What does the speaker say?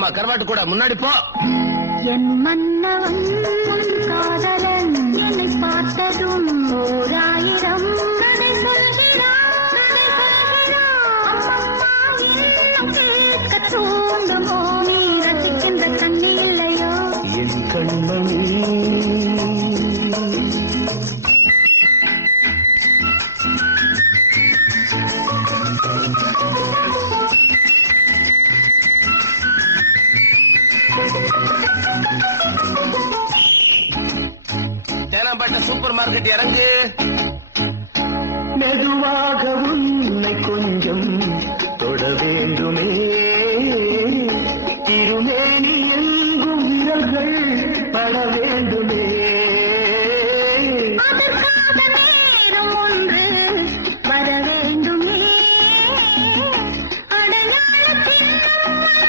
ஆமா கருவாட்டு கூட முன்னாடி போ. என் மன்னவன் காதலன் என்னை பார்த்ததும் 1000 கதை சொல்கிறான். கேட்க தூண்டுமோ நீ ரசிக்கின்ற கண்ணி இல்லையோ என் கண்மணி. தேனாம்பேட்டை சூப்பர் மார்க்கெட் இறங்கு.